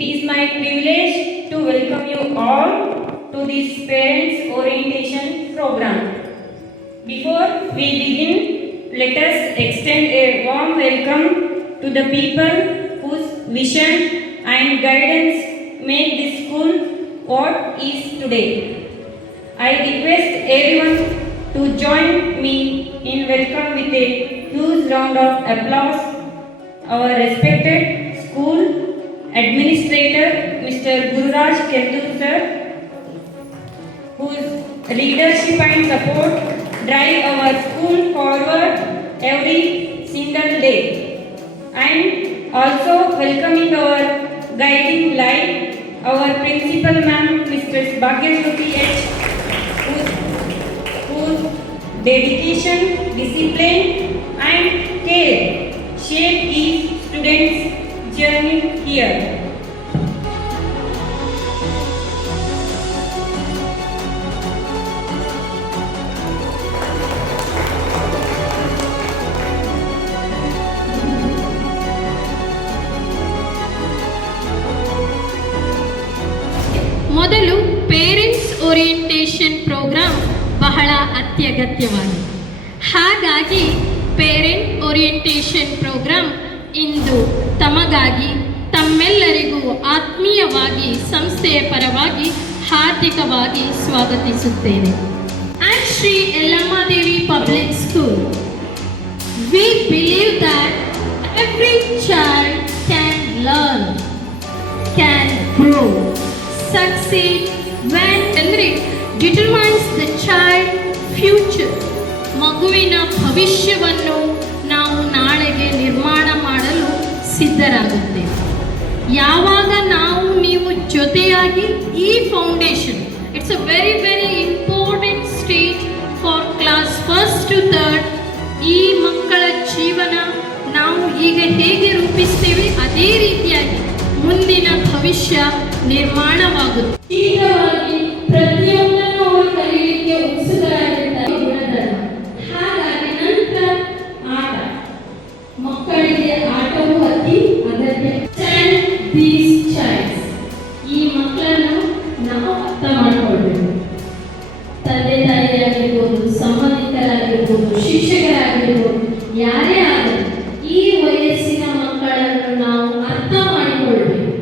It is my privilege to welcome you all to this Parents Orientation Program. Before we begin, let us extend a warm welcome to the people whose vision and guidance made this school what is today. I request everyone to join me in welcome with a huge round of applause our respected school administrator Mr. Gururaj Kendur sir, whose leadership and support drive our school forward every single day. And also welcoming our guiding light, our principal ma'am, Mr. Bhagyajyoti H, whose dedication, discipline and care shape each student's journey here. ಮೊದಲು parents orientation program ಬಹಳ ಅತ್ಯಗತ್ಯವಾಗಿದೆ. ಹಾಗಾಗಿ parent orientation program ಇಂದು ತಮಗಾಗಿ ತಮ್ಮೆಲ್ಲರಿಗೂ ಆತ್ಮೀಯವಾಗಿ ಸಂಸ್ಥೆಯ ಪರವಾಗಿ ಹಾರ್ದಿಕವಾಗಿ ಸ್ವಾಗತಿಸುತ್ತೇನೆ. At Sri Ellammadevi Public School, we believe that every child can learn, can grow, succeed when determines the child future. ಮಗುವಿನ ಭವಿಷ್ಯವನ್ನು ನಾವು ನಾಳೆಗೆ ನಿರ್ಮಾಣ ಮಾಡಲು ಸಿದ್ಧರಾಗುತ್ತೇವೆ. ಯಾವಾಗ ನೀವು ಜೊತೆಯಾಗಿ ಈ foundation, it's a very very important stage for class 1st to 3rd. ಈ ಮಕ್ಕಳ ಜೀವನ ನಾವು ಈಗ ಹೇಗೆ ರೂಪಿಸ್ತೇವೆ ಅದೇ ರೀತಿಯಾಗಿ ಮುಂದಿನ ಭವಿಷ್ಯ ನಿರ್ಮಾಣವಾಗುತ್ತೆ. ಶೀಘ್ರವಾಗಿ ಪ್ರತಿಯೊಂದನ್ನು ಅವರು ಕಲಿಯಲಿಕ್ಕೆ ಉತ್ಸುಕರಾಗಿರ್ತಾರೆ. ಹಾಗಾಗಿ ನಂತರ ಆಟ, ಮಕ್ಕಳಿಗೆ ಆಟವು ಅತಿ ಅಗತ್ಯ. These childs, ಈ ಮಕ್ಕಳನ್ನು ನಾವು ಅರ್ಥ ಮಾಡಿಕೊಳ್ಬೇಕು. ತಂದೆ ತಾಯಿಯಾಗಿರ್ಬೋದು, ಸಂಬಂಧಿಕರಾಗಿರ್ಬೋದು, ಶಿಕ್ಷಕರಾಗಿರ್ಬೋದು, ಯಾರೇ ಆಗಲಿ ಈ ವಯಸ್ಸಿನ ಮಕ್ಕಳನ್ನು ನಾವು ಅರ್ಥ ಮಾಡಿಕೊಳ್ಬೇಕು.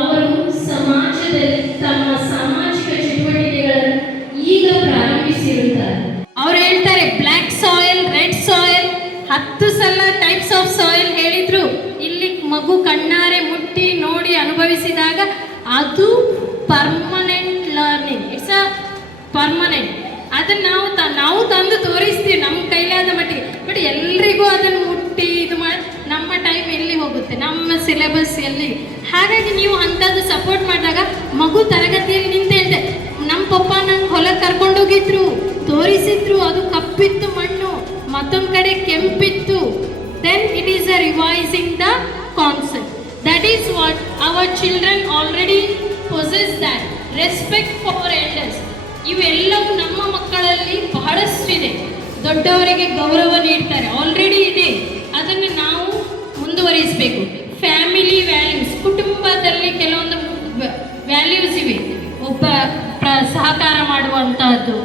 ಅವರು ಸಮಾಜದಲ್ಲಿ ತಮ್ಮ ಸಾಮಾಜಿಕ ಚಟುವಟಿಕೆಗಳನ್ನು ಈಗ ಪ್ರಾರಂಭಿಸಿರುತ್ತಾರೆ. ಅವ್ರು ಹೇಳ್ತಾರೆ ಬ್ಲ್ಯಾಕ್ ಸಾಯಿಲ್, ರೆಡ್ ಸಾಯಿಲ್, 10 ಸಲ ಟೈಪ್ಸ್ ಆಫ್ ಸಾಯಿಲ್ ಹೇಳಿದ್ರು. ಇಲ್ಲಿ ಮಗು ಕಣ್ಣಾರೆ ಮುಟ್ಟಿ ನೋಡಿ ಅನುಭವಿಸಿದಾಗ ಅದು permanent learning, it's a permanent. ಅದನ್ನು ನಾವು ತಂದು ತೋರಿಸ್ತೀವಿ ನಮ್ಮ ಕೈಲಾದ ಮಟ್ಟಿಗೆ. ಬಟ್ ಎಲ್ರಿಗೂ ಅದನ್ನು ಮುಟ್ಟಿ ಇದು ಮಾಡಿ ನಮ್ಮ ಟೈಮ್ ಎಲ್ಲಿ ಹೋಗುತ್ತೆ, ನಮ್ಮ ಸಿಲೆಬಸ್ ಎಲ್ಲಿ. ಹಾಗಾಗಿ ನೀವು ಅಂಥದ್ದು ಸಪೋರ್ಟ್ ಮಾಡಿದಾಗ ಮಗು ತರಗತಿಯಲ್ಲಿ ನಿಂತು ಹೇಳ್ತೆ, ನಮ್ಮ ಪಪ್ಪ ನಂಗೆ ಹೊಲಕ್ಕೆ ಕರ್ಕೊಂಡೋಗಿದ್ರು, ತೋರಿಸಿದ್ರು, ಅದು ಕಪ್ಪಿತ್ತು ಮಣ್ಣು, ಮತ್ತೊಂದು ಕಡೆ ಕೆಂಪಿತ್ತು. Then it is a revising the concept. That is what our children already possess, that respect for elders. ಇವೆಲ್ಲವೂ ನಮ್ಮ ಮಕ್ಕಳಲ್ಲಿ ಬಹಳಷ್ಟಿದೆ. ದೊಡ್ಡವರಿಗೆ ಗೌರವ ನೀಡ್ತಾರೆ, ಆಲ್ರೆಡಿ ಇದೆ. ಅದನ್ನು ನಾವು ಮುಂದುವರಿಸಬೇಕು. ಫ್ಯಾಮಿಲಿ ವ್ಯಾಲ್ಯೂಸ್, ಕುಟುಂಬದಲ್ಲಿ ಕೆಲವೊಂದು ವ್ಯಾಲ್ಯೂಸ್ ಇವೆ, ಒಬ್ಬ ಸಹಕಾರ ಮಾಡುವಂತಹದ್ದು.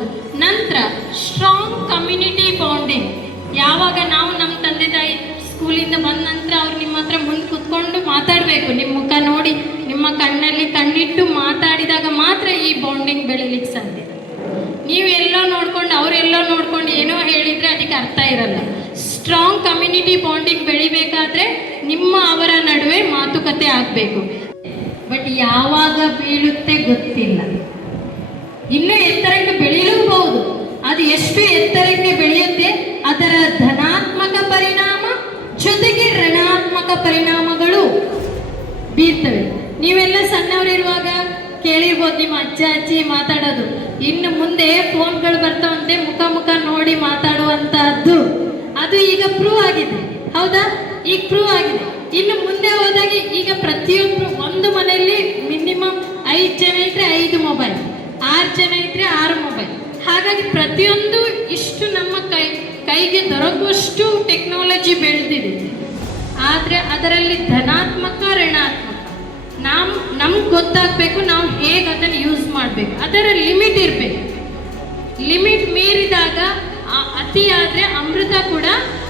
ನಂತರ ಸ್ಟ್ರಾಂಗ್ ಕಮ್ಯುನಿಟಿ ಬಾಂಡಿಂಗ್. ಯಾವಾಗ ನಾವು ನಮ್ಮ ತಂದೆ ತಾಯಿ ಸ್ಕೂಲಿಂದ ಬಂದ ನಂತರ ಅವ್ರು ನಿಮ್ಮ ಹತ್ರ ಮುಂದೆ ಕೂತ್ಕೊಂಡು ಮಾತಾಡಬೇಕು, ನಿಮ್ಮ ಮುಖ ನೋಡಿ, ನಿಮ್ಮ ಕಣ್ಣಲ್ಲಿ ಕಣ್ಣಿಟ್ಟು ಮಾತಾಡಿದಾಗ ಮಾತ್ರ ಈ ಬಾಂಡಿಂಗ್ ಬೆಳಿಲಿಕ್ಕೆ ಸಾಧ್ಯ. ನೀವು ಎಲ್ಲೋ ನೋಡ್ಕೊಂಡು ಅವರೆಲ್ಲೋ ನೋಡ್ಕೊಂಡು ಏನೋ ಹೇಳಿದರೆ ಅದಕ್ಕೆ ಅರ್ಥ ಇರಲ್ಲ. ಸ್ಟ್ರಾಂಗ್ ಕಮ್ಯುನಿಟಿ ಬಾಂಡಿಂಗ್ ಬೆಳಿಬೇಕಾದ್ರೆ ನಿಮ್ಮ ಅವರ ನಡುವೆ ಮಾತುಕತೆ ಆಗಬೇಕು. ಬಟ್ ಯಾವಾಗ ಬೀಳುತ್ತೆ ಗೊತ್ತಿಲ್ಲ. ಇನ್ನೂ ಎತ್ತರಕ್ಕೆ ಬೆಳೆಯಲೂಬಹುದು. ಅದು ಎಷ್ಟು ಎತ್ತರಕ್ಕೆ ಬೆಳೆಯುತ್ತೆ ಅದರ ಧನಾತ್ಮಕ ಪರಿಣಾಮ ಜೊತೆಗೆ ಋಣಾತ್ಮಕ ಪರಿಣಾಮಗಳು ಬೀರ್ತವೆ. ನೀವೆಲ್ಲ ಸಣ್ಣವರಿರುವಾಗ ಕೇಳಿರ್ಬೋದು ನಿಮ್ಮ ಅಜ್ಜ ಅಜ್ಜಿ ಮಾತಾಡೋದು. ಇನ್ನು ಮುಂದೆ ಫೋನ್ಗಳು ಬರ್ತಾವಂತೆ, ಮುಖ ನೋಡಿ ಮಾತಾಡುವಂತಹದ್ದು. ಅದು ಈಗ ಪ್ರೂವ್ ಆಗಿದೆ, ಹೌದಾ? ಈಗ ಪ್ರೂವ್ ಆಗಿದೆ. ಇನ್ನು ಮುಂದೆ ಹೋದಾಗ ಈಗ ಪ್ರತಿಯೊಬ್ಬರು ಒಂದು ಮನೆಯಲ್ಲಿ ಮಿನಿಮಮ್ 5 ಜನ ಇದ್ರೆ 5 ಮೊಬೈಲ್, 6 ಜನ ಇದ್ರೆ 6 ಮೊಬೈಲ್. ಹಾಗಾಗಿ ಪ್ರತಿಯೊಂದು ಇಷ್ಟು ನಮ್ಮ ಕೈಗೆ ದೊರಕುವಷ್ಟು ಟೆಕ್ನಾಲಜಿ ಬೆಳೆದಿದೆ. ಆದರೆ ಅದರಲ್ಲಿ ಧನಾತ್ಮಕ ಋಣಾತ್ಮಕ ನಮ್ಗೆ ಗೊತ್ತಾಗಬೇಕು ನಾವು ಹೇಗೆ ಅದನ್ನು ಯೂಸ್ ಮಾಡಬೇಕು. ಅದರ ಲಿಮಿಟ್ ಇರಬೇಕು. ಲಿಮಿಟ್ ಮೀರಿದಾಗ ಅತಿ ಆದರೆ ಅಮೃತ ಕೂಡ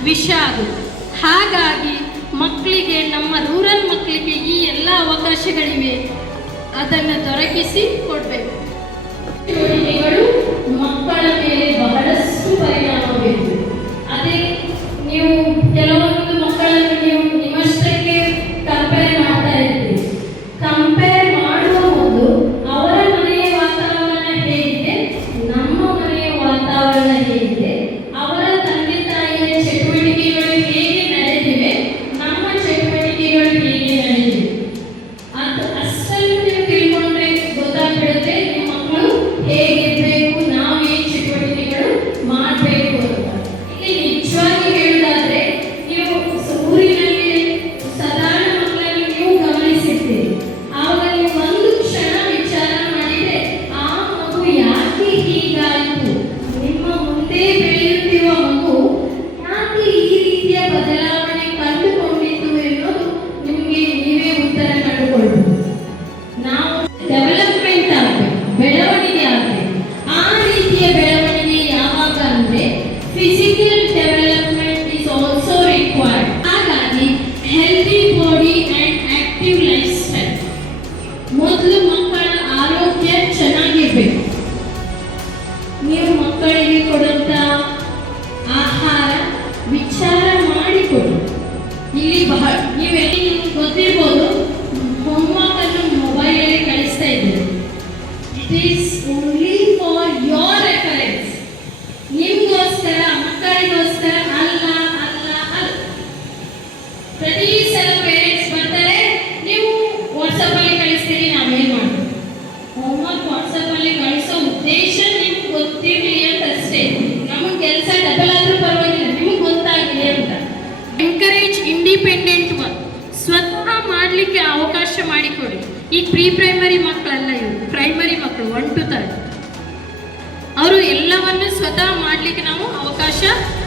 ವಿಷ ಆಗುತ್ತೆ. ಹಾಗಾಗಿ ಮಕ್ಕಳಿಗೆ, ನಮ್ಮ ರೂರಲ್ ಮಕ್ಕಳಿಗೆ ಈ ಎಲ್ಲ ಅವಕಾಶಗಳಿವೆ, ಅದನ್ನು ದೊರಕಿಸಿ ಕೊಡಬೇಕು. ಚಟುವಟಿಕೆಗಳು ಮಕ್ಕಳ ಮೇಲೆ ಬಹಳಷ್ಟು ಪರಿಣಾಮ ಬೀರುತ್ತವೆ. ಅದೇ ನೀವು ಕೆಲವೊಂದು ಮಕ್ಕಳನ್ನು ನೀವು ನಿಮ್ಮಷ್ಟಕ್ಕೆ ಕಂಪೇರ್ ಮಾಡ್ತಾ ಇರ್ತೀವಿ. ಕಂಪೇರ್ ಮಾಡುವ ಮೊದಲು ಅವರ ಮನೆಯ ವಾತಾವರಣ ಹೇಗಿದೆ, ನಮ್ಮ ಮನೆಯ ವಾತಾವರಣ ಹೇಗಿದೆ, ಅವರ ತಂದೆ ತಾಯಿಯ ಚಟುವಟಿಕೆಗಳು ಹೇಗೆ ನಡೆದಿವೆ, ನಮ್ಮ ಚಟುವಟಿಕೆಗಳು ಹೇಗೆ ನಡೆದಿವೆ, ಅದು ಅಷ್ಟನ್ನು ನೀವು ತಿಳ್ಕೊಂಡ್ರೆ ಗೊತ್ತಾಗ್ಬಿಡುತ್ತೆ ನಿಮ್ಮ ಮಕ್ಕಳು ಹೇಗಿರಬೇಕು, ನಾವು ಏನು ಚಟುವಟಿಕೆಗಳು ಮಾಡಬೇಕು ಅಂತ. ಇಲ್ಲಿ ನಿಜವಾಗಿ ಹೇಳೋದಾದ್ರೆ, ನೀವು ಊರಿನಲ್ಲಿ ಸಾಧಾರಣ ಮಕ್ಕಳನ್ನು ನೀವು ಗಮನಿಸಿರ್ತೀರಿ. ಆವಾಗ ನೀವು ಒಂದು ಕ್ಷಣ ವಿಚಾರ ಮಾಡಿದ್ರೆ ಆ ಮಗು ಯಾಕೆ ಹೀಗಾಯಿತು, ನಿಮ್ಮ ಮುಂದೆ ಬೆಳೆಯುತ್ತಿರುವ ಮಗು ಯಾಕೆ ಈ ರೀತಿಯ ಬದಲಾವಣೆ ಕಂಡುಕೊಂಡಿತು ಎನ್ನುವುದು ನಿಮಗೆ ನೀವೇ ಉತ್ತರ ಕಂಡುಕೊಳ್ಬಹುದು. ನಾವು ಡೆವಲಪ್ಮೆಂಟ್ ಆಗಬೇಕು, ಬೆಳವಣಿಗೆ ಆಗಬೇಕು. ಆ ರೀತಿಯ ಬೆಳವಣಿಗೆ ಯಾವಾಗ ಅಂದರೆ physical development is also required. ಹಾಗಾಗಿ healthy body and active lifestyle. ಮೊದಲು ಮಕ್ಕಳ ಆರೋಗ್ಯ ಚೆನ್ನಾಗಿರ್ಬೇಕು. ನೀವು ಮಕ್ಕಳಿಗೆ ಕೊಡುವಂಥ ಆಹಾರ ವಿಚಾರ ಮಾಡಿಕೊಡಿ. ಇಲ್ಲಿ ನೀವೆಲ್ಲಿ ಗೊತ್ತಿರ್ಬೋದು, ಹೋಮ್ವರ್ಕನ್ನು ಮೊಬೈಲಲ್ಲಿ ಕಳಿಸ್ತಾ ಇದ್ದೀರಿ. It is only for your reference. ನಿಮಗೋಸ್ಕರ, ಮಕ್ಕಳಿಗೋಸ್ಕರ ಅಲ್ಲ ಅಲ್ಲ ಅಲ್ಲ. ಪ್ರತಿ ಸಲ ಪೇರೆಂಟ್ಸ್ ಬರ್ತಾರೆ, ನೀವು ವಾಟ್ಸಪ್ಪಲ್ಲಿ ಕಳಿಸ್ತೀರಿ, ನಾವೇನು ಮಾಡೋದು? ಹೋಮ್ವರ್ಕ್ ವಾಟ್ಸಪ್ಪಲ್ಲಿ ಕಳಿಸೋ ಉದ್ದೇಶ ನಿಮ್ಗೆ ಗೊತ್ತಿರಲಿ ಅಂತ ಅಷ್ಟೇ. ನಮಗೆ ಕೆಲಸ ಡಬಲ್ ಆದರೂ ಪರವಾಗಿಲ್ಲ, ನಿಮ್ಗೆ ಗೊತ್ತಾಗಲಿ ಅಂತ. Encourage independent work. ಸ್ವತಃ ಮಾಡಲಿಕ್ಕೆ ಅವಕಾಶ ಮಾಡಿಕೊಡಿ. ಈ ಪ್ರೀ ಪ್ರೈಮರಿ ಮಕ್ಕಳಲ್ಲ, ಇವರು ಪ್ರೈಮರಿ ಮಕ್ಕಳು 1 to 3. ಅವರು ಎಲ್ಲವನ್ನು ಸ್ವತಃ ಮಾಡಲಿಕ್ಕೆ ನಾವು ಅವಕಾಶ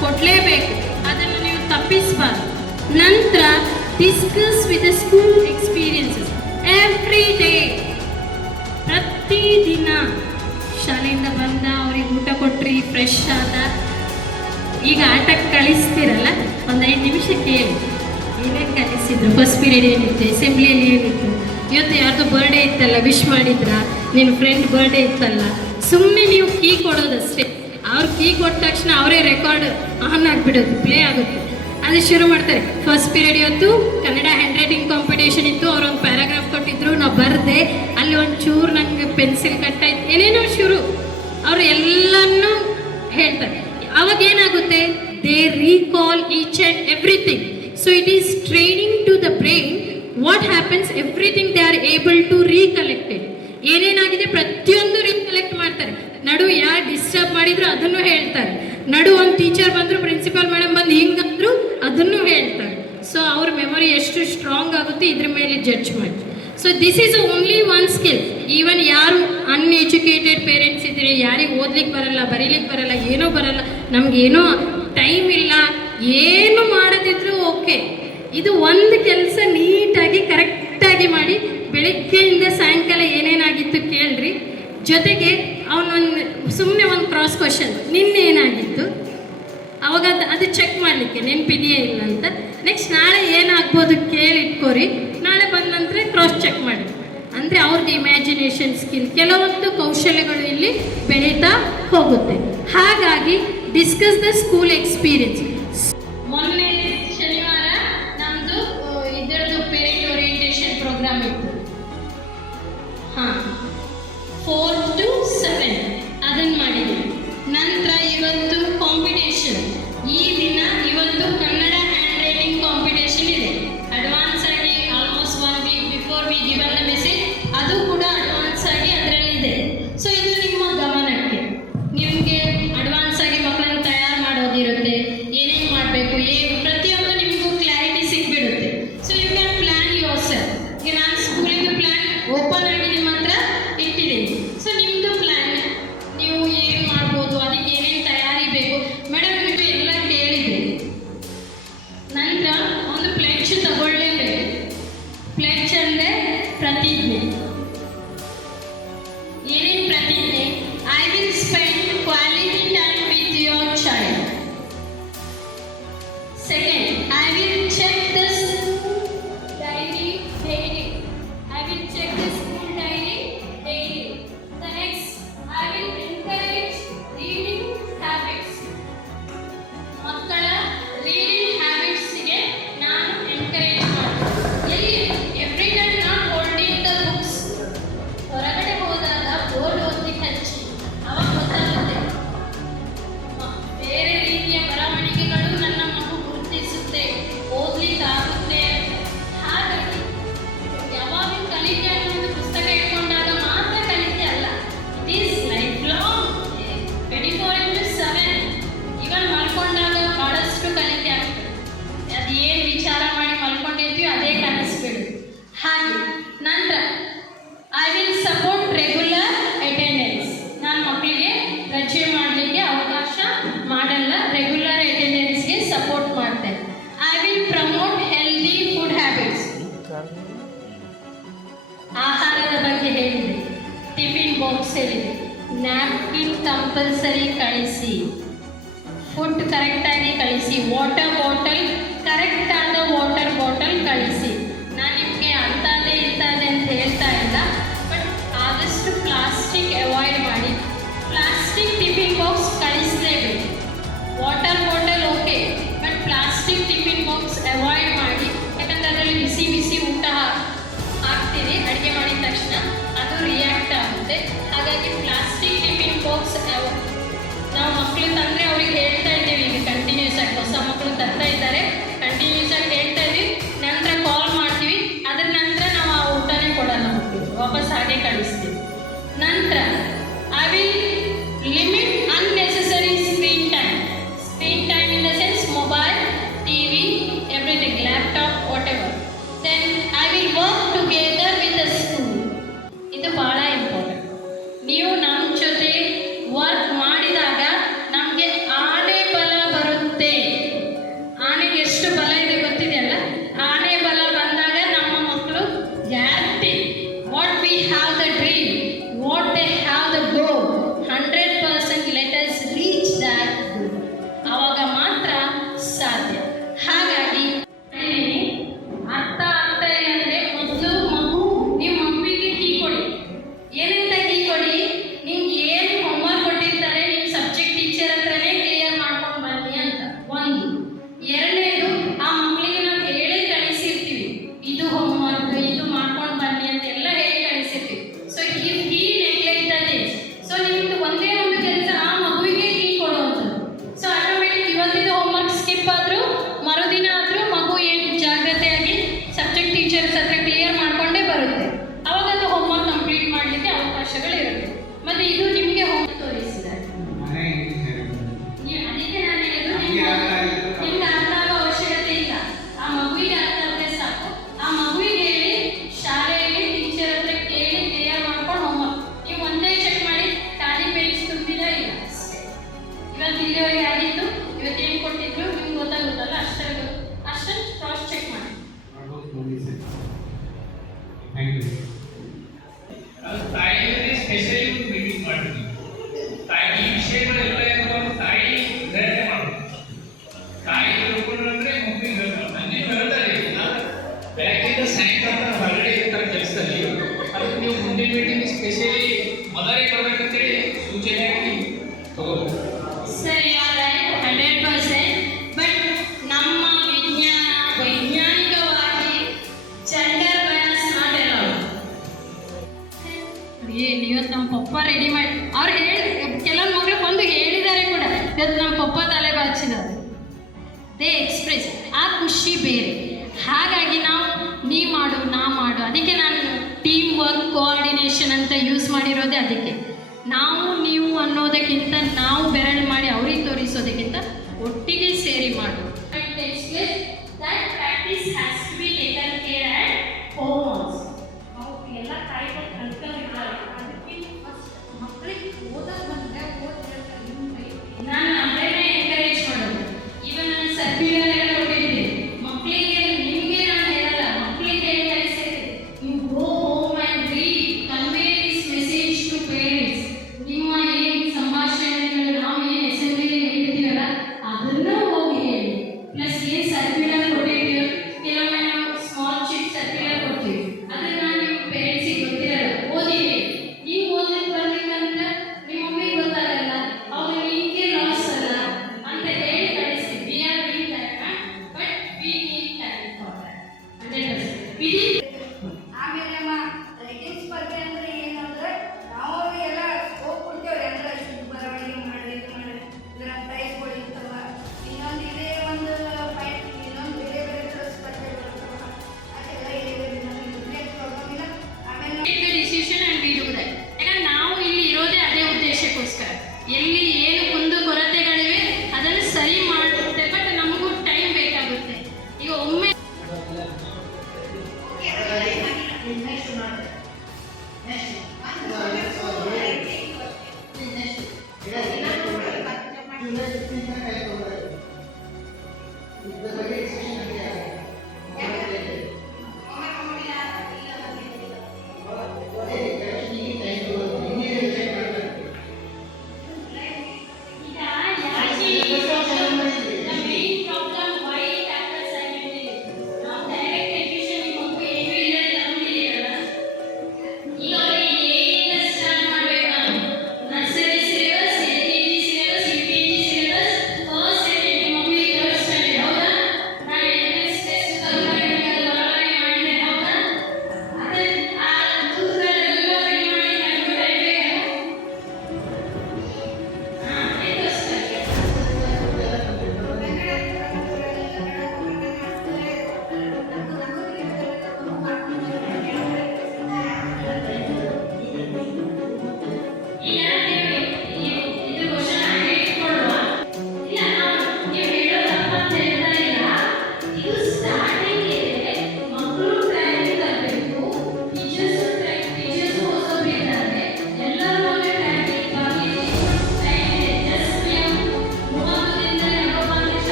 ಕೊಡಲೇಬೇಕು. ಅದನ್ನು ನೀವು ತಪ್ಪಿಸಬಾರ್ದು. ನಂತರ discuss with the school experiences every day. ಪ್ರತಿದಿನ ಶಾಲೆಯಿಂದ ಬಂದ ಅವ್ರಿಗೆ ಊಟ ಕೊಟ್ರಿ, ಫ್ರೆಶ್ ಆದ, ಈಗ ಆಟಕ್ಕೆ ಕಳಿಸ್ತೀರಲ್ಲ, ಒಂದು 5 ನಿಮಿಷ ಕೇಳಿ ಏನೇನು ಕಲಿಸಿದ್ರು, ಫಸ್ಟ್ ಪೀರಿಯಡ್ ಏನಿತ್ತು, ಅಸೆಂಬ್ಲಿಯಲ್ಲಿ ಏನಿತ್ತು, ಇವತ್ತು ಯಾರ್ದು ಬರ್ಡೇ ಇತ್ತಲ್ಲ, ವಿಶ್ ಮಾಡಿದ್ರಾ, ನಿನ್ನ ಫ್ರೆಂಡ್ ಬರ್ಡೇ ಇತ್ತಲ್ಲ. ಸುಮ್ಮನೆ ನೀವು ಕೀ ಕೊಡೋದಷ್ಟೇ. ಅವ್ರು ಕೀ ಕೊಟ್ಟ ತಕ್ಷಣ ಅವರೇ ರೆಕಾರ್ಡ್ ಆನ್ ಆಗಿಬಿಡೋದು, ಪ್ಲೇ ಆಗುತ್ತೆ. ಅದು ಶುರು ಮಾಡ್ತಾರೆ. ಫಸ್ಟ್ ಪೀರಿಯಡ್ ಇವತ್ತು ಕನ್ನಡ ಹ್ಯಾಂಡ್ ರೈಟಿಂಗ್ ಕಾಂಪಿಟೇಷನ್ ಇತ್ತು, ಅವರೊಂದು ಪ್ಯಾರಾಗ್ರಾಫ್ ಕೊಟ್ಟಿದ್ರು, ನಾವು ಬರೆದೆ, ಅಲ್ಲಿ ಒಂದು ಚೂರು ನನಗೆ ಪೆನ್ಸಿಲ್ ಕಟ್ಟಾಯ್ತು, ಏನೇನೋ ಶುರು. ಅವರು ಎಲ್ಲನೂ ಹೇಳ್ತಾರೆ. ಅವಾಗ ಏನಾಗುತ್ತೆ, they recall each and everything. So it is training to the brain. What happens, everything they are able to recollected. ಏನೇನಾಗಿದೆ ಪ್ರತಿಯೊಂದು ರೀಕಲೆಕ್ಟ್ ಮಾಡ್ತಾರೆ. ನಡು ಯಾರು ಡಿಸ್ಟರ್ಬ್ ಮಾಡಿದ್ರು ಅದನ್ನು ಹೇಳ್ತಾರೆ. ನಡು ಒಂದು ಟೀಚರ್ ಬಂದರು, ಪ್ರಿನ್ಸಿಪಾಲ್ ಮೇಡಮ್ ಬಂದು ಹಿಂಗಂದ್ರು ಅದನ್ನು ಹೇಳ್ತಾರೆ. ಸೊ ಅವ್ರ ಮೆಮೊರಿ ಎಷ್ಟು ಸ್ಟ್ರಾಂಗ್ ಆಗುತ್ತೆ ಇದ್ರ ಮೇಲೆ ಜಡ್ಜ್ ಮಾಡಿ. So this is only one skill. Even ಯಾರು ಅನ್ಎಜುಕೇಟೆಡ್ ಪೇರೆಂಟ್ಸ್ ಇದ್ದರೆ, ಯಾರಿಗೆ ಓದ್ಲಿಕ್ಕೆ ಬರಲ್ಲ, ಬರೀಲಿಕ್ಕೆ ಬರಲ್ಲ, ಏನೋ ಬರಲ್ಲ, ನಮಗೇನೋ ಟೈಮ್ ಇಲ್ಲ, ಏನು ಮಾಡೋದಿದ್ರು ಓಕೆ, ಇದು ಒಂದು ಕೆಲಸ ನೀಟಾಗಿ ಕರೆಕ್ಟಾಗಿ ಮಾಡಿ, ಬೆಳಗ್ಗೆಯಿಂದ ಸಾಯಂಕಾಲ ಏನೇನಾಗಿತ್ತು ಕೇಳ್ರಿ. ಜೊತೆಗೆ ಅವನೊಂದು ಸುಮ್ಮನೆ ಒಂದು ಕ್ರಾಸ್ ಕ್ವಶನ್, ನಿನ್ನೆ ಏನಾಗಿತ್ತು, ಅವಾಗ ಅದು ಚೆಕ್ ಮಾಡಲಿಕ್ಕೆ ನೆನಪಿದೆಯೇ ಇಲ್ಲ ಅಂತ. ನೆಕ್ಸ್ಟ್ ನಾಳೆ ಏನಾಗ್ಬೋದು ಕೇಳಿಟ್ಕೋರಿ, ನಾಳೆ ಬಂದ ನಂತರ ಕ್ರಾಸ್ ಚೆಕ್ ಮಾಡಿ. ಅಂದರೆ ಅವ್ರದ್ದು ಇಮ್ಯಾಜಿನೇಷನ್ ಸ್ಕಿಲ್, ಕೆಲವೊಂದು ಕೌಶಲ್ಯಗಳು ಇಲ್ಲಿ ಬೆಳೀತಾ ಹೋಗುತ್ತೆ. ಹಾಗಾಗಿ ಡಿಸ್ಕಸ್ ದ ಸ್ಕೂಲ್ ಎಕ್ಸ್ಪೀರಿಯನ್ಸ್. ಮೊನ್ನೆ ಶನಿವಾರ ನಮ್ಮದು ಇದರದ್ದು ಪೇರೆಂಟ್ ಓರಿಯೆಂಟೇಷನ್ ಪ್ರೋಗ್ರಾಮ್ ಇತ್ತು. 4 to 7 ಅದನ್ನು ಮಾಡಿದ್ದೀವಿ. ನಂತರ ಇವತ್ತು ಕಾಂಪಿಟೇಷನ್, ಈ ದಿನ ಇವತ್ತು ಕನ್ನಡ ಹ್ಯಾಂಡ್ ರೈಟಿಂಗ್ ಕಾಂಪಿಟೇಷನ್ ಇದೆ. ಅಡ್ವಾನ್ಸ್ ಆಗಿ almost 1 week before we given the message, ಅದು ಕೂಡ ಅಡ್ವಾನ್ಸ್ ಆಗಿ ಅದರಲ್ಲಿದೆ. ಸೊ ಇದು ನಿಮ್ಮ ಗಮನಕ್ಕೆ. ನಿಮಗೆ ಅಡ್ವಾನ್ಸ್ ಆಗಿ ಮಕ್ಕಳನ್ನು ತಯಾರು ಮಾಡೋದಿರುತ್ತೆ, ಏನೇನು ಮಾಡಬೇಕು, ಏನು ಪ್ರತಿಯೊಂದು ನಿಮಗೂ ಕ್ಲಾರಿಟಿ ಸಿಕ್ಬಿಡುತ್ತೆ. So you can plan yourself. ಈಗ ನಾನು ಸ್ಕೂಲಿಂದು ಪ್ಲ್ಯಾನ್ ಓಪನ್ ಆಗಿ ನಿಮ್ಮ ಹತ್ರ ಇಟ್ಟಿದ್ದೀನಿ. ಸೊ ನಿಮ್ಮದು ಪ್ಲ್ಯಾನ್, ನೀವು ಏನು ಮಾಡ್ಬೋದು, ಅದಕ್ಕೆ ಏನೇನು ತಯಾರಿ ಬೇಕು Second, I will check this diary daily. I will check the school diary daily. The next, I will encourage reading habits. ಮಕ್ಕಳ ರೀಡಿಂಗ್ ಹ್ಯಾಬಿಟ್ಸ್ಗೆ ನಾನು ಎನ್ಕರೇಜ್ ಮಾಡ್ತೀನಿ. ಎಲ್ಲಿ every time not holding the books. ಹೊರಗಡೆ ಹೋದಾಗ ಬೋರ್ಡ್ ಓದಿ ಹಚ್ಚಿ ಅವಾಗ ಗೊತ್ತಾಗುತ್ತೆ ಬೇರೆ ರೀತಿಯ ಬರವಣಿಗೆಗಳು ನನ್ನ ಮಗು ಗುರುತಿಸುತ್ತೆ, ಓದ್ಲಿಕ್ಕಾಗುತ್ತೆ. ಹಾಗಾಗಿ ಯಾವಾಗ ಕಲಿಕೆ ಅನ್ನೋದು ಪುಸ್ತಕ ಇಟ್ಕೊಂಡಾಗ ಮಾತ್ರ ಕಲಿಕೆ ಅಲ್ಲ, ಇಟ್ ಈಸ್ ಲೈಫ್ ಲಾಂಗ್ 24/7. ಇವನ್ ಮಲ್ಕೊಂಡಾಗ ಬಹಳಷ್ಟು ಕಲಿಕೆ ಆಗ್ತದೆ. ಅದು ಏನು ವಿಚಾರ ಮಾಡಿ ಮಲ್ಕೊಂಡಿರ್ತೀವಿ ಅದೇ ಕಲಿಸ್ಬೇಡು. ಹಾಗೆ ನಂತರ I will support regular attendance. ನಾನು ಮಕ್ಕಳಿಗೆ ರಜೆ ಮಾಡಲಿಕ್ಕೆ ಅವಕಾಶ ಮಾಡಲ್ಲ, ರೆಗ್ಯುಲರ್ ಅಟೆಂಡೆನ್ಸ್ಗೆ ಸಪೋರ್ಟ್ ಮಾಡ್ತೇನೆ. I will promote healthy food habits. ಆಹಾರದ ಬಗ್ಗೆ ಹೇಳಿದೆ, ಟಿಫಿನ್ ಬಾಕ್ಸ್ ಹೇಳಿದೆ, ನ್ಯಾಪ್ಕಿನ್ ಕಂಪಲ್ಸರಿ ಕಳಿಸಿ, ಫುಡ್ ಕರೆಕ್ಟಾಗಿ ಕಳಿಸಿ, ವಾಟರ್ ಬಾಟಲ್ ಕರೆಕ್ಟ್ ಆದ ವಾಟರ್ ಬಾಟಲ್ ಕಳಿಸಿ. ನಾನು ನಿಮಗೆ ಅಂಥದ್ದೇ ಇಂಥದ್ದೇ ಅಂತ ಹೇಳ್ತಾ ಇಲ್ಲ, ಬಟ್ ಆದಷ್ಟು ಪ್ಲಾಸ್ಟಿಕ್ ಅವಾಯ್ಡ್ ಮಾಡಿ. ಪ್ಲಾಸ್ಟಿಕ್ ಟಿಫಿನ್ ಬಾಕ್ಸ್ ಕಳಿಸಲೇಬೇಕು. Water bottle okay, but plastic tiffin box avoid ಮಾಡಿ. ಯಾಕಂದರೆ ಅದರಲ್ಲಿ ಬಿಸಿ ಬಿಸಿ ಊಟ ಹಾಕ್ತೀರಿ ಅಡುಗೆ ಮಾಡಿದ ತಕ್ಷಣ, ಅದು ರಿಯಾಕ್ಟ್ ಆಗುತ್ತೆ. ಹಾಗಾಗಿ ಪ್ಲಾಸ್ಟಿಕ್ ಟಿಫಿನ್ ಬಾಕ್ಸ್ ನಾವು ಮಕ್ಕಳು ತಂದರೆ ಅವ್ರಿಗೆ ಹೇಳ್ತಾ ಇದ್ದೇವೆ. ಈಗ ಕಂಟಿನ್ಯೂಸ್ ಆಗಿ ಹೊಸ ಮಕ್ಕಳು ತರ್ತಾ ಇದ್ದಾರೆ, ಕಂಟಿನ್ಯೂಸ್ ಆಗಿ ಹೇಳ್ತಾ ಇದ್ವಿ, ನಂತರ ಕಾಲ್ ಮಾಡ್ತೀವಿ. ಅದರ ನಂತರ ನಾವು ಆ ಊಟನೇ ಕೊಡಲ್ಲ, ಮಕ್ಕಳು ವಾಪಸ್ ಹಾಗೆ ಕಳಿಸ್ತೀವಿ. ನಂತರ I will limit unnecessary screen time. Screen time in the sense mobile, TV, everything, laptop, whatever. Then I will work together with the school. ಇದು ಭಾಳ ಇಂಪಾರ್ಟೆಂಟ್. ನೀವು ನಮ್ಮ ಜೊತೆ ವರ್ಕ್ ಮಾಡಿದಾಗ ನಮಗೆ ಆನೆ ಬಲ ಬರುತ್ತೆ. ಆನೆಗೆ ಎಷ್ಟು ಬಲ ಇದೆ ಗೊತ್ತಿದೆಯಲ್ಲ? ಆನೆ ಬಲ ಬಂದಾಗ ನಮ್ಮ ಮಕ್ಕಳು guarantee what we have the dream, what they have the goal, 100% let us reach that goal. ಆವಾಗ ಮಾತ್ರ ಸಾಧ್ಯ. ಹಾಗಾಗಿ ಅರ್ಥ ಆಗ್ತಾ ಇಲ್ಲ ಅಂದರೆ ಮೊದಲು ನೀವು ಮಗುವಿಗೆ ಕೀ ಕೊಡಿ. ಏನಂತ ಕೀ ಕೊಡಿ? ನಿಮ್ಗೆ ಏನು ಹೋಮ್ವರ್ಕ್ ಕೊಟ್ಟಿರ್ತಾರೆ ನಿಮ್ಮ ಸಬ್ಜೆಕ್ಟ್ ಟೀಚರ್ ಹತ್ರನೇ ಕ್ಲಿಯರ್ ಮಾಡ್ಕೊಂಡು ಬನ್ನಿ ಅಂತ ಒಂದು. ಎರಡನೇದು, ಆ ಮಕ್ಕಳಿಗೆ ನಾವು ಹೇಳಿ ಕಳಿಸಿರ್ತೀವಿ, ಇದು ಹೋಮ್ವರ್ಕ್, ಇದು ಮಾಡ್ಕೊಂಡು ಬನ್ನಿ ಅಂತೆಲ್ಲ ಹೇಳಿ ಕಳಿಸಿರ್ತೀವಿ. ಸೊ ಈ ನೆಗ್ಲೆಕ್ಟ್ ದಟ್ ಈಸ್. ಸೊ ನಿಮ್ದು ಒಂದೇ ಒಂದು ಕೆಲಸ ಆ ಮಗುವಿಗೆ ಕೀ ಕೊಡುವಂಥದ್ದು. ಸೊ ಆಟೋಮೆಟಿಕ್ ಇವತ್ತಿದ್ದು ಹೋಮ್ವರ್ಕ್ ಸ್ಕಿಪ್ ಆದರೂ ಮರುದಿನ ಆದರೂ ಮಗು ಏನು ಜಾಗ್ರತೆಯಾಗಿ ಸಬ್ಜೆಕ್ಟ್ ಟೀಚರ್ಸ್ ಹತ್ರ ಕ್ಲಿಯರ್ ಮಾಡಿಕೊಂಡೇ ಬರುತ್ತೆ. ಅವಾಗ ಅದು ಹೋಮ್ವರ್ಕ್ ಕಂಪ್ಲೀಟ್ ಮಾಡಲಿಕ್ಕೆ ಅವಕಾಶಗಳಿರುತ್ತೆ. ಮತ್ತು ಇದು ನಿಮಗೆ ಹೋಮ್ ತೋರಿಸಿದ್ದಾರೆ. ಅದಕ್ಕೆ ನಾನು ಹೇಳಿದ್ದು ನಿಮ್ಗೆ ಅರ್ಥ ಆಗೋ ಅವಶ್ಯಕತೆ ಇಲ್ಲ, ಆ ಮಗುವಿಗೆ ಅರ್ಥ ಆದರೆ ಸಾಕು. ಆ ಮಗುವಿಗೆ ಹೇಳಿ, ಶಾಲೆಯಲ್ಲಿ ಟೀಚರ್ ಹತ್ರ ಕೇಳಿ ಕ್ಲಿಯರ್ ಮಾಡ್ಕೊಂಡು ಹೋಮ್ವರ್ಕ್. ನೀವು ಒಂದೇ ಚೆಕ್ ಮಾಡಿ ಖಾಲಿ ಪೇಜ್ ತುಂಬಿದ ಇಲ್ಲ ಅಷ್ಟೇ. ಇವತ್ತು ಇಲ್ಲಿವರೆಗೆ ಆಗಿತ್ತು, ಇವತ್ತೇನು ಕೊಟ್ಟಿದ್ರು ನಿಮ್ಗೆ ಗೊತ್ತಾಗುತ್ತಲ್ಲ, ಅಷ್ಟನ್ನು ಕ್ರಾಸ್ ಚೆಕ್ ಮಾಡಿ. ತಾಯಿಗೆ ಸ್ಪೆಷಲಿ ಮೀಟಿಂಗ್ ಮಾಡ್ತೀವಿ. ತಾಯಿ ಈ ವಿಷಯಗಳೆಲ್ಲ ಏನೋ ತಾಯಿ ಧೈರ್ಯ ಮಾಡೋದು. ತಾಯಿ ತಿಳ್ಕೊಂಡ್ರೆ ಮಗುವಿಗೆ ಹೇಳ್ತಾರೆ. ನನಗೆ ಹೇಳ್ತಾರೆ, ಬೆಳಗ್ಗಿಂದ ಸಾಯಂಕಾಲ ಹೊರಗಡೆ ಇರ್ತಾರೆ ಕೆಲಸದಲ್ಲಿ. ಅದಕ್ಕೆ ನೀವು ಮುಂದಿನ ಮೀಟಿಂಗ್ ಸ್ಪೆಷಲಿ ಮೊದಲೇ ಬರ್ಬೇಕಂತೇಳಿ ಸೂಚನೆಯಾಗಿ ತಗೋಬೇಕು. ಸರಿ, 100%. ಬಟ್ ನಮ್ಮ ವೈಜ್ಞಾನಿಕವಾಗಿ ಜೆಂಡರ್ ಬಯಾಸ್ ನಾಟ್ ಅಲೌಡ್. ಇವತ್ತು ನಮ್ಮ ಪಪ್ಪ ರೆಡಿ ಮಾಡಿ ಅವ್ರು ಕೆಲವೊಂದು ಮಕ್ಕಳು ಬಂದು ಹೇಳಿದ್ದಾರೆ ಕೂಡ, ಇವತ್ತು ನಮ್ಮ ಪಪ್ಪ ತಲೆ ಬಾಚಿದ್ದಾರೆ. ದೇ ಎಕ್ಸ್ಪ್ರೆಸ್ ಆ ಖುಷಿ ಬೇರೆ. ಹಾಗಾಗಿ ನಾವು ನೀ ಮಾಡು ನಾ ಮಾಡು, ಅದಕ್ಕೆ ನಾನು ಟೀಮ್ ವರ್ಕ್ ಕೋಆರ್ಡಿನೇಷನ್ ಅಂತ ಯೂಸ್ ಮಾಡಿರೋದೇ. ಅದಕ್ಕೆ ನಾವು ನೀವು ಅನ್ನೋದಕ್ಕಿಂತ, ನಾವು ಬೆರಳು ಮಾಡಿ ಅವ್ರಿಗೆ ತೋರಿಸೋದಕ್ಕಿಂತ ಒಟ್ಟಿಗೆ